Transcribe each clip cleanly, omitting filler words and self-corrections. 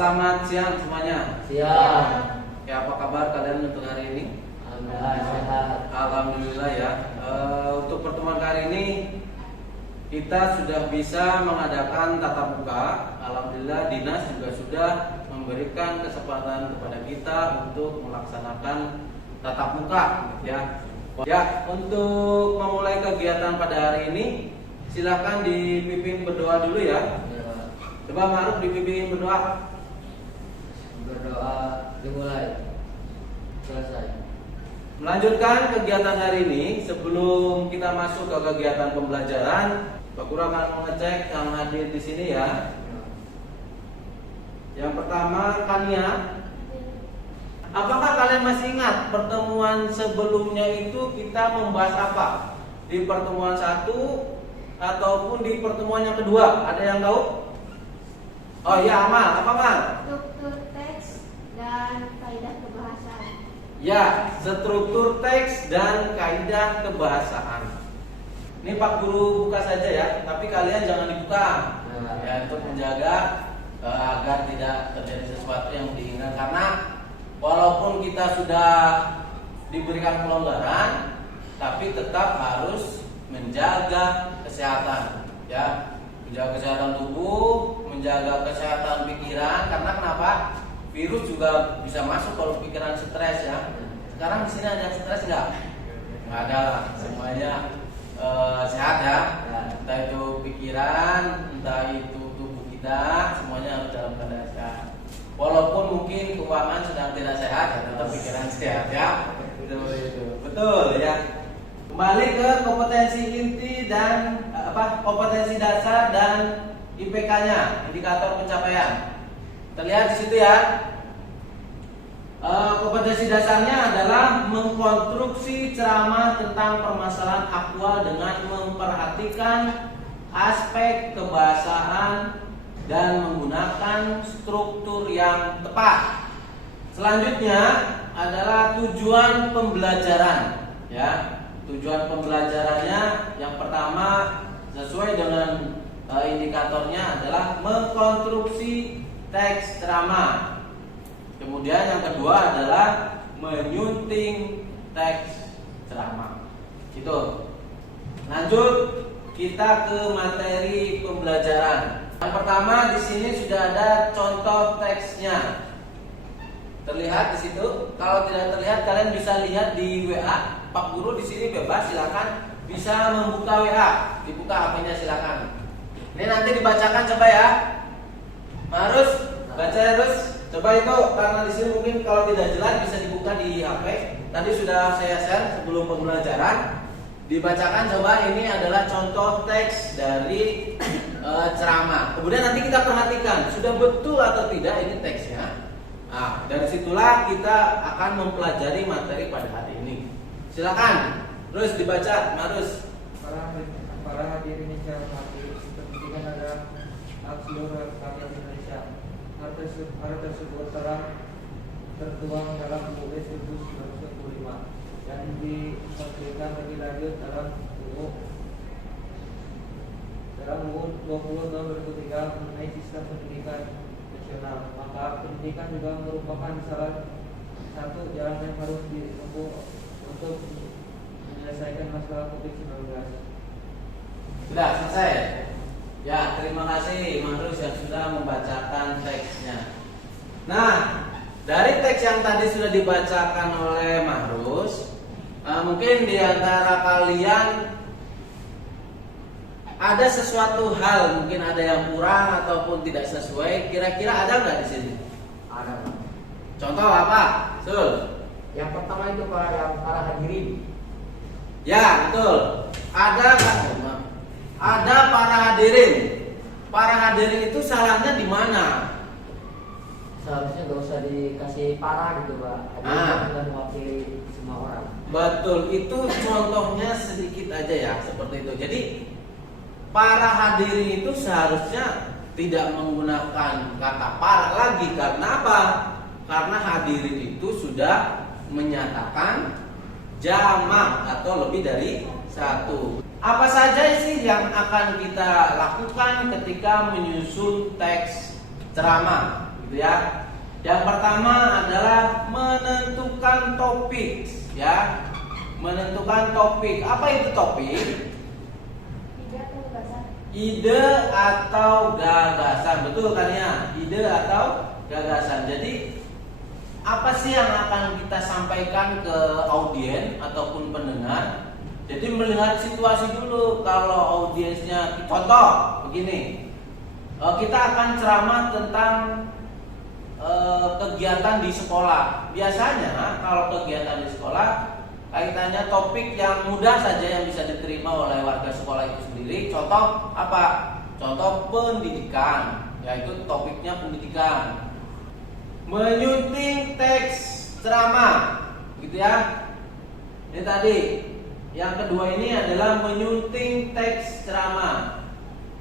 Selamat siang semuanya. Siang. Ya, apa kabar kalian untuk hari ini? Alhamdulillah sehat. Alhamdulillah ya. Untuk pertemuan kali ini kita sudah bisa mengadakan tatap muka. Alhamdulillah dinas juga sudah memberikan kesempatan kepada kita untuk melaksanakan tatap muka ya. Ya, untuk memulai kegiatan pada hari ini silakan dipimpin berdoa dulu ya. Coba Ma'ruf dipimpin berdoa. Berdoa dimulai. Selesai. Melanjutkan kegiatan hari ini, sebelum kita masuk ke kegiatan pembelajaran, Pak Guru akan mengecek yang hadir di sini ya. Yang pertama, Kania. Apakah kalian masih ingat pertemuan sebelumnya itu kita membahas apa? Di pertemuan 1 ataupun di pertemuan yang kedua? Ada yang tahu? Oh iya, Amal. Apa Amal? Struktur teks dan kaidah kebahasaan. Ya, struktur teks dan kaidah kebahasaan. Ini Pak Guru buka saja ya, tapi kalian jangan dibuka ya, untuk menjaga agar tidak terjadi sesuatu yang diinginkan. Karena walaupun kita sudah diberikan pelonggaran, tapi tetap harus menjaga kesehatan ya, menjaga kesehatan tubuh, menjaga kesehatan pikiran. Karena kenapa? Virus juga bisa masuk kalau pikiran stres ya. Sekarang di sini ada yang stres nggak? Nggak ada lah, semuanya sehat ya. Entah itu pikiran, entah itu tubuh kita, semuanya harus dalam keadaan sehat. Walaupun mungkin keuangan sedang tidak sehat, ya tetap pikiran sehat ya. Betul ya. Kembali ke kompetensi inti dan kompetensi dasar dan IPK-nya, indikator pencapaian. Terlihat di situ ya. Kompetensi dasarnya adalah mengkonstruksi ceramah tentang permasalahan aktual dengan memperhatikan aspek kebahasaan dan menggunakan struktur yang tepat. Selanjutnya adalah tujuan pembelajaran ya. Tujuan pembelajarannya yang pertama sesuai dengan indikatornya adalah mengkonstruksi teks ceramah. Kemudian yang kedua adalah menyunting teks ceramah. Itu. Lanjut kita ke materi pembelajaran. Yang pertama di sini sudah ada contoh teksnya. Terlihat di situ. Kalau tidak terlihat kalian bisa lihat di WA. Pak Guru di sini bebas, silakan bisa membuka WA. Dibuka HP-nya silakan. Ini nanti dibacakan coba ya. Harus baca terus. Coba itu karena di sini mungkin kalau tidak jelas bisa dibuka di HP. Tadi sudah saya share sebelum pembelajaran. Dibacakan coba, ini adalah contoh teks dari ceramah. Kemudian nanti kita perhatikan sudah betul atau tidak ini teksnya. Nah, dari situlah kita akan mempelajari materi pada hari ini. Silakan. Terus dibaca, Marus. Para hadirin yang saya hormati, kepentingan adalah hak seluruh rakyat Indonesia. Hal tersebut telah tertuang dalam UUD 1945 dan disampaikan lebih lanjut dalam UU 20 tahun 2003 mengenai sistem pendidikan nasional. Maka pendidikan juga merupakan salah satu jalan yang harus ditempuh untuk menyelesaikan masalah COVID-19. Sudah selesai. Ya, terima kasih Mahrus yang sudah membacakan teksnya. Nah, dari teks yang tadi sudah dibacakan oleh Mahrus, mungkin di antara kalian ada sesuatu hal, mungkin ada yang kurang ataupun tidak sesuai. Kira-kira ada nggak di sini? Ada. Contoh apa? Sul. Yang pertama itu para hadirin. Ya, betul. Ada para hadirin. Para hadirin itu salahnya di mana? Seharusnya gak usah dikasih para gitu Pak. Hadirin sudah mewakili semua orang. Betul, itu contohnya sedikit aja ya, seperti itu. Jadi para hadirin itu seharusnya tidak menggunakan kata para lagi. Karena apa? Karena hadirin itu sudah menyatakan jamak atau lebih dari satu. Apa saja sih yang akan kita lakukan ketika menyusun teks ceramah? gitu ya. Yang pertama adalah menentukan topik, ya. Menentukan topik. Apa itu topik? Ide atau gagasan. Ide atau gagasan, betul kan ya? Ide atau gagasan. Jadi apa sih yang akan kita sampaikan ke audiens ataupun pendengar? Jadi melihat situasi dulu. Kalau audiensnya, contoh begini, kita akan ceramah tentang kegiatan di sekolah. Biasanya kalau kegiatan di sekolah kaitannya topik yang mudah saja yang bisa diterima oleh warga sekolah itu sendiri. Contoh apa? Contoh pendidikan, yaitu topiknya pendidikan. Menyunting teks ceramah, gitu ya. Ini tadi. Yang kedua ini adalah menyunting teks ceramah.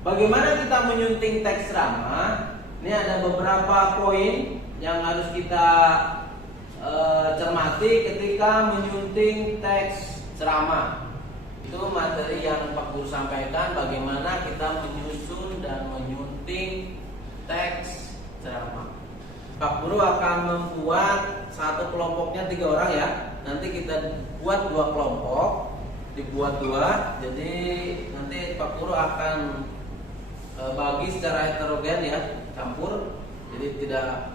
Bagaimana kita menyunting teks ceramah? Ini ada beberapa poin yang harus kita cermati ketika menyunting teks ceramah. Itu materi yang Pak Guru sampaikan, bagaimana kita menyusun dan menyunting teks ceramah. Pak Guru akan membuat satu kelompoknya 3 orang ya. Nanti kita buat 2 kelompok, dibuat 2. Jadi nanti Pak Guru akan bagi secara heterogen ya, campur. Jadi tidak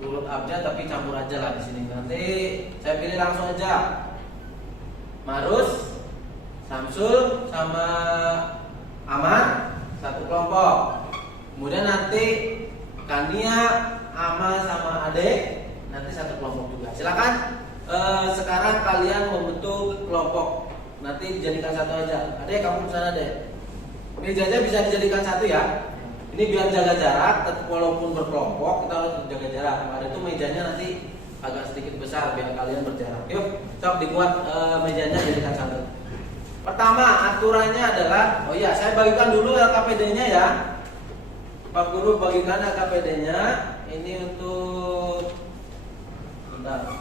urut abjad tapi campur aja lah di sini. Nanti saya pilih langsung aja. Marus, Samsul sama Aman satu kelompok. Kemudian nanti Kania, Ama sama Ade nanti satu kelompok juga. Silakan sekarang kalian membentuk kelompok. Nanti dijadikan satu aja. Ade kamu kesana deh. Mejanya bisa dijadikan satu ya. Ini biar jaga jarak, tetap walaupun berkelompok kita harus jaga jarak. Ada itu mejanya nanti agak sedikit besar biar kalian berjarak. Yuk, coba dibuat mejanya jadikan satu. Pertama aturannya adalah, oh iya saya bagikan dulu LKPD-nya ya. Pak Guru bagikan LKPD-nya. Ini untuk bentar.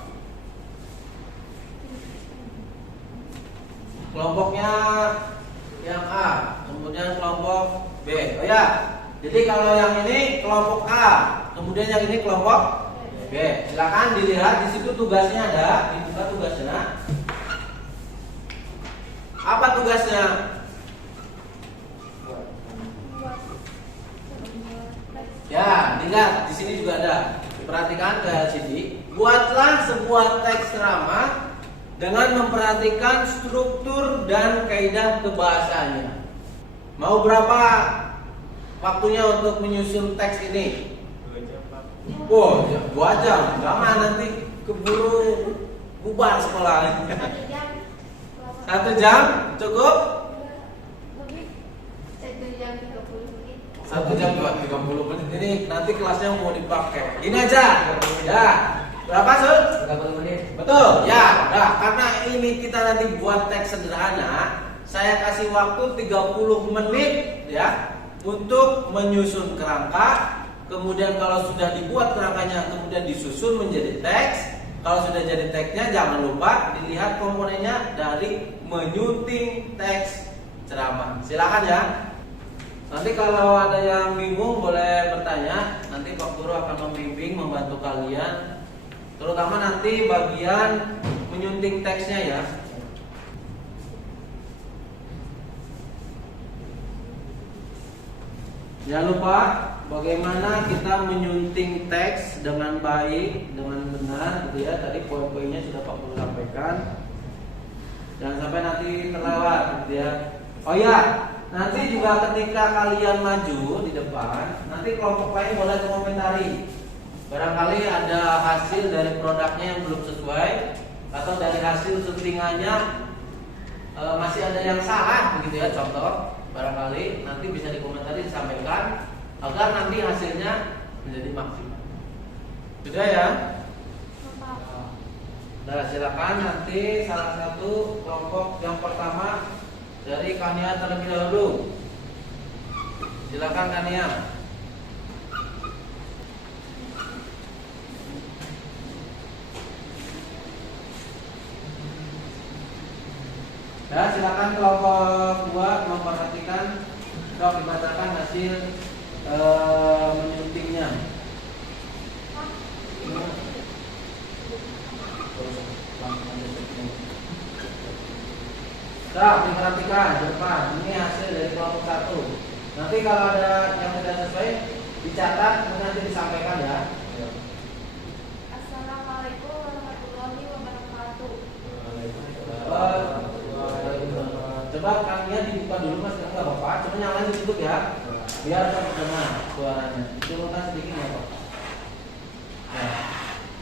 Kelompoknya yang A, kemudian kelompok B. Oh ya, jadi kalau yang ini kelompok A, kemudian yang ini kelompok B. Silakan dilihat di situ tugasnya ada, dibuka tugasnya. Apa tugasnya? Ya, lihat di sini juga ada. Perhatikan ke LCD. Buatlah sebuah teks ceramah dengan memperhatikan struktur dan kaidah kebahasanya. Mau berapa waktunya untuk menyusun teks ini? 2 jam, Pak. Wow, 2 jam. Lama nanti keburu bubar sekolah. 1 jam. 1 jam cukup? Lebih. 1 jam 30 menit. 1 jam 30 menit. Ini nanti kelasnya mau dipakai. Ini aja. Ya. Berapa, Sul? 30 menit. Betul. Ya. Nah, karena ini kita nanti buat teks sederhana, saya kasih waktu 30 menit ya untuk menyusun kerangka. Kemudian kalau sudah dibuat kerangkanya, kemudian disusun menjadi teks. Kalau sudah jadi teksnya, jangan lupa dilihat komponennya dari menyunting teks ceramah. Silakan ya. Nanti kalau ada yang bingung boleh bertanya. Nanti Pak Guru akan membimbing, membantu kalian. Terutama nanti bagian menyunting teksnya ya. Jangan lupa bagaimana kita menyunting teks dengan baik, dengan benar gitu ya. Tadi poin-poinnya sudah Pak Guru sampaikan. Jangan sampai nanti terlewat gitu ya. Oh ya, nanti juga ketika kalian maju di depan, nanti kelompok lain boleh komentari. Barangkali ada hasil dari produknya yang belum sesuai, atau dari hasil syutingannya masih ada yang salah begitu ya. Contoh, barangkali nanti bisa dikomentari, disampaikan agar nanti hasilnya menjadi maksimal. Sudah ya? Nah, silakan nanti salah satu kelompok yang pertama dari Kania terlebih dahulu. Silakan Kania. Ya, silakan kelompok 2 memperhatikan, coba dibacakan hasil menyuntingnya. diperhatikan di depan. Ini hasil dari kelompok 1. Nanti kalau ada yang tidak sesuai dicatat, nanti disampaikan ya. Assalamualaikum warahmatullahi wabarakatuh. Coba kalian dibuka dulu mas, nggak apa-apa. Cuma nyalain ditutup ya, biar terdengar suaranya. Turunkan sedikit ya pak.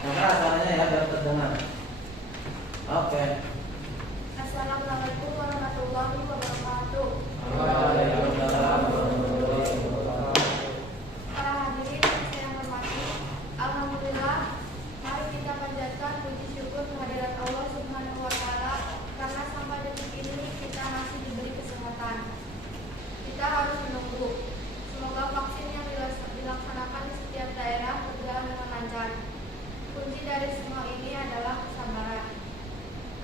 Nah, suaranya ya biar terdengar. Oke. Assalamualaikum warahmatullahi wabarakatuh. Para hadirin yang saya hormati, alhamdulillah, mari kita panjatkan puji syukur kehadirat Allah Subhanahu wa taala karena sampai detik ini kita masih diberi kesehatan. Kita harus menunggu. Semoga vaksin yang dilaksanakan di setiap daerah berjalan dengan lancar. Kunci dari semua ini adalah kesabaran.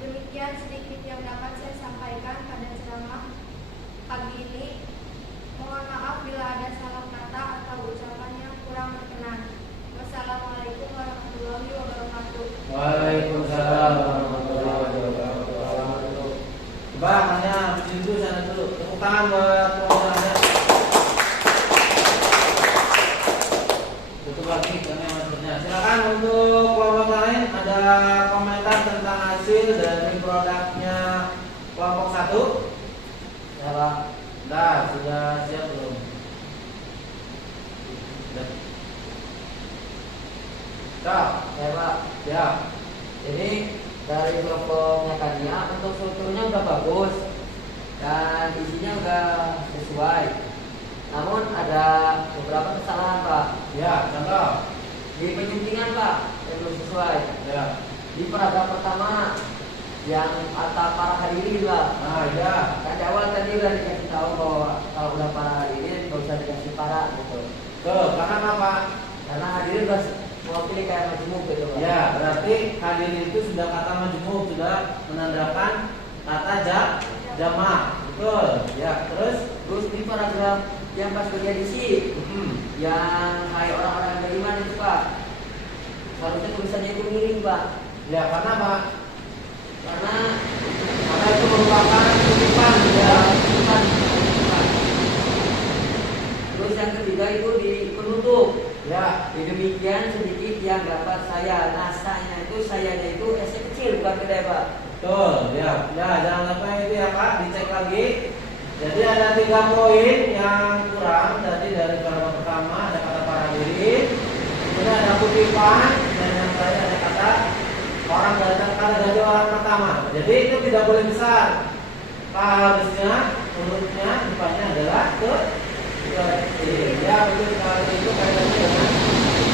Demikian sedikit yang dapat saya sampaikan pada ceramah pagi ini. Mohon maaf bila ada salah kata atau ucapan yang kurang berkenan. Wassalamualaikum warahmatullahi wabarakatuh. Waalaikumsalam warahmatullahi wabarakatuh. Coba hanya puji dulu sana dulu. Tepuk tangan buat teman-temannya. Tutup lagi karena maksudnya. Silakan untuk kelompok lain ada komentar tentang hasil dari produknya kelompok 1. Ya Pak. Nah, sudah siap belum? Sudah. Siap. Ya Pak. Ya. Jadi dari kelompoknya Kania untuk strukturnya udah bagus dan isinya udah sesuai. Namun ada beberapa kesalahan Pak. Ya, contoh. Di penyuntingan Pak yang belum sesuai. Ya. Di paragraf pertama yang kata para hadirin Pak. Nah, ya. Kan di awal tadi udah dikasih tahu bahwa kalau udah para hadirin nggak usah dikasih para gitu. Tuh, karena apa? Karena hadirin udah mewakili kayak majemuk gitu Pak. Ya, berarti hadirin itu sudah kata majemuk, sudah menandakan kata jamak. Betul. Ya, Terus di paragraf yang pas bagian isi yang hai orang-orang yang beriman itu Pak, harusnya tulisannya itu miring Pak. Ya, karena apa? Karena itu merupakan kutipan ya. bukan. Terus yang ketiga itu di penutup. Ya. Demikian sedikit yang dapat saya. Nasanya itu sayanya itu S kecil bukan gede Pak. Betul, ya. Ya, jangan lupa itu ya Pak, dicek lagi. Jadi ada 3 poin yang kurang tadi dari paragraf pertama, ada kata para hadirin, kemudian ada kutipan, dan yang terakhir ada kata orang dari orang pertama. Jadi itu tidak boleh besar. Harusnya hurufnya depannya adalah ke ya betul sekali itu kaitannya dengan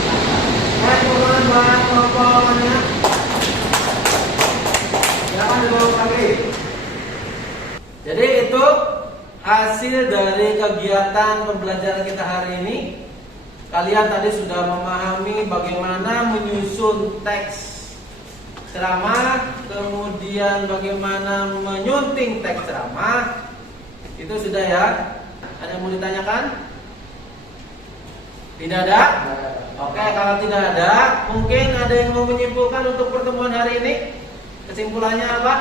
kata. Kemudian buat kelompoknya. Jangan dibawa lagi. Jadi itu hasil dari kegiatan pembelajaran kita hari ini. Kalian tadi sudah memahami bagaimana menyusun teks ceramah, kemudian bagaimana menyunting teks ceramah. Itu sudah ya. Ada yang mau ditanyakan? Tidak ada? Oke, kalau tidak ada, mungkin ada yang mau menyimpulkan untuk pertemuan hari ini. Kesimpulannya apa?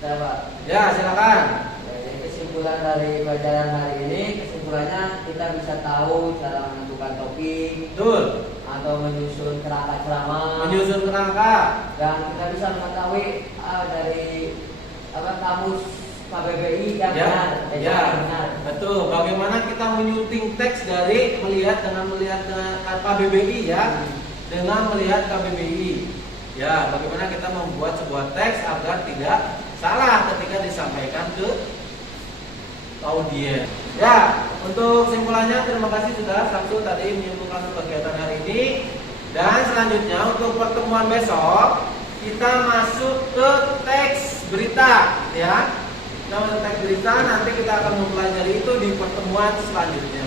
Ya Pak. Ya, silakan. Jadi kesimpulan dari pelajaran hari ini, kesimpulannya kita bisa tahu cara menentukan topik Betul. atau menyusun kerangka ceramah, Menyusun kerangka. dan kita bisa mengetahui dari kamus KBBI yang benar, yang benar. Betul. Bagaimana kita menyunting teks dari melihat dengan KBBI ya, dengan melihat KBBI. Ya, bagaimana kita membuat sebuah teks agar tidak salah ketika disampaikan ke audiens. Ya, untuk kesimpulannya terima kasih sudah Samsul tadi menyimpulkan kegiatan hari ini. Dan selanjutnya untuk pertemuan besok kita masuk ke teks berita ya. Kita masuk teks berita, nanti kita akan mempelajari itu di pertemuan selanjutnya.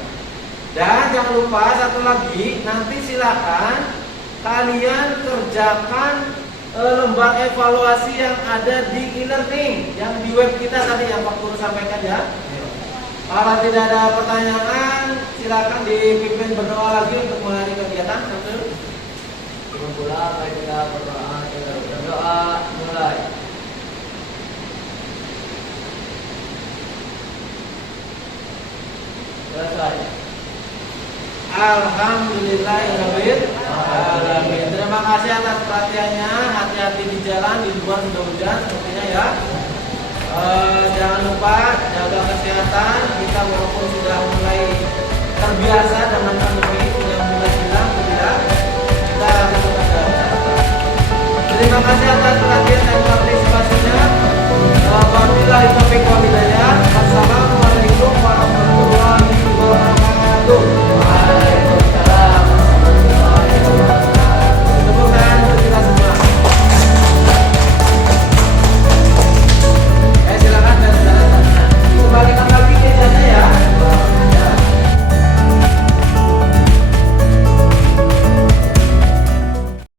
Dan jangan lupa satu lagi, nanti silakan kalian kerjakan lembar evaluasi yang ada di e-learning yang di web kita tadi yang Pak Guru sampaikan ya. Kalau tidak ada pertanyaan, silakan dipimpin berdoa lagi untuk mengakhiri kegiatan. Begitupun pula mari kita berdoa. Kita berdoa mulai. Selesai. Alhamdulillahirabbil alamin. Terima kasih atas perhatiannya. Hati-hati di jalan, di luar sudah hujan sepertinya ya. Jangan lupa jaga kesehatan. Kita walaupun sudah mulai